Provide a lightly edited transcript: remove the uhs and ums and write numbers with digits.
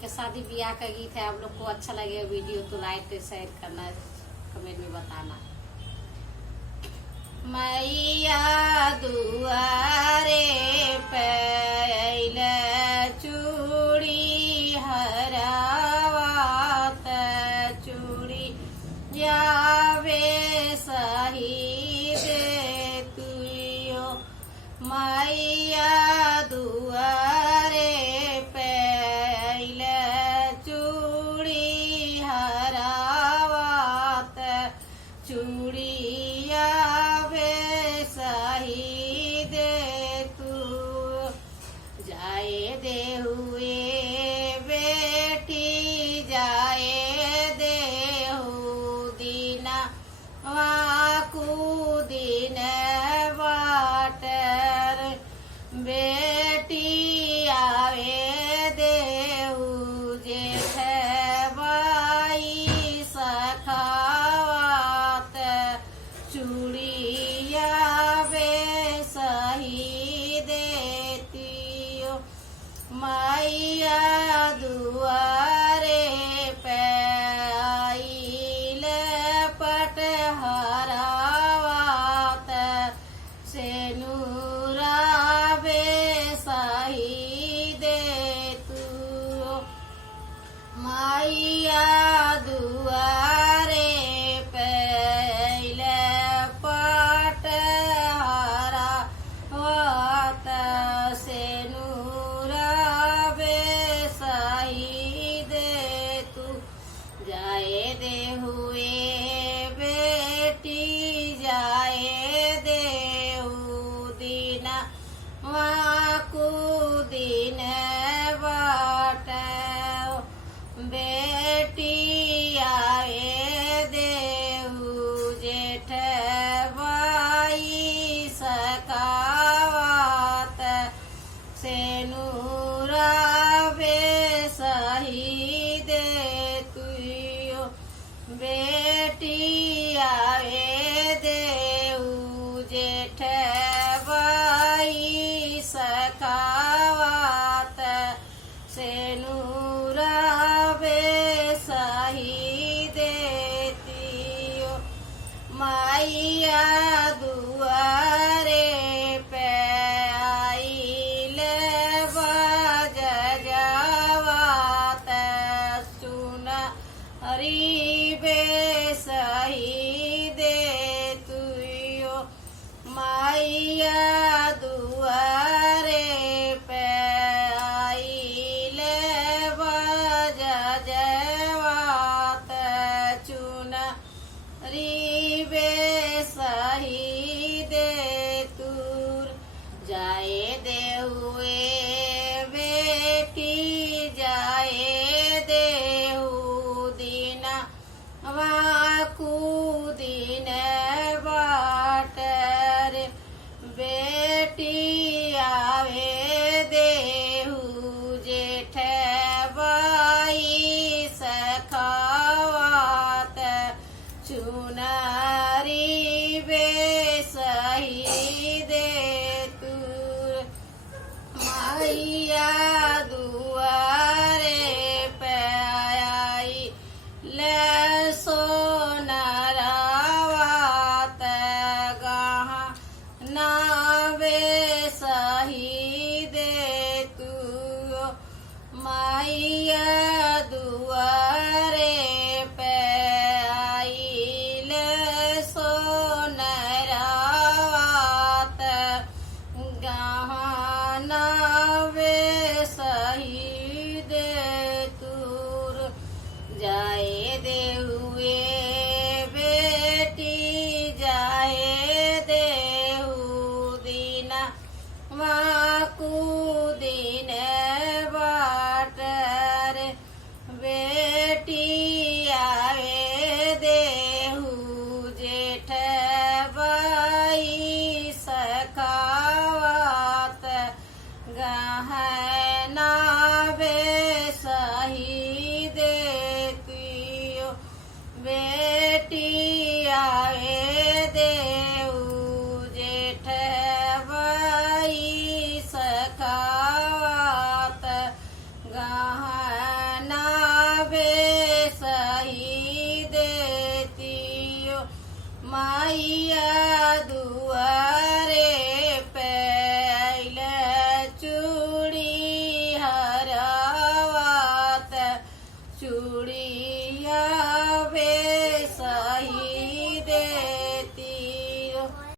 के शादी ब्याह का गीत है। आप लोग को अच्छा लगे वीडियो तो लाइक शेयर करना, कमेंट में बताना। मैया दुआरे पहले चूड़ी हरावत चूड़ी जावे सही दे तुयो। मैया दुआरे पहले चूड़ी हरावत चूड़ी सही दे तू। जाए दे हुए बेटी जाए दे दीना वाकू दिन बाटर बेटी आवे दे जेठ बाई सखावत चूड़ी सही देती। मैया दुआरे पे आइल पट हरावत से नूरावे सही दे तू। मैया दुआरे पे आइल पट से नूरावे सही दे तू। जाए दे हुए बेटी जाए दे दीना वाकू दिन बाट बेटी आए दे जेठ बाई सकावत से नूरावे सही दे तुयो। बेटी आवे दे जेठ बाई सखावत से नूरावे सही देतियो। मैया दुआरे पे आइल बज जावत सुन हरीबे सही दे तुयो। मैया दुआरे पे आइल बज जावत चुन रीबे सही दे तूर। जाए दे हुए बेटी जाए दे दीना वाकू दिन बाटर बेटी आवे दे जेठ बाई सखावत चुनारी बे सही दे तूर। मैया दुआरे पे आई ले सोनारावत गहा नावे सही दे तू। मैया दुआरे पे आइल सोनारावत गहना वे सही दे तूर। जाए दे हुए बेटी जाए दे दीना वाकू दिन बाटर बेटी आवे दे जेठ बाई सखावत गहना वे सही देती। माइया दुआरे पे अइले चूड़ी हरावत चूड़िया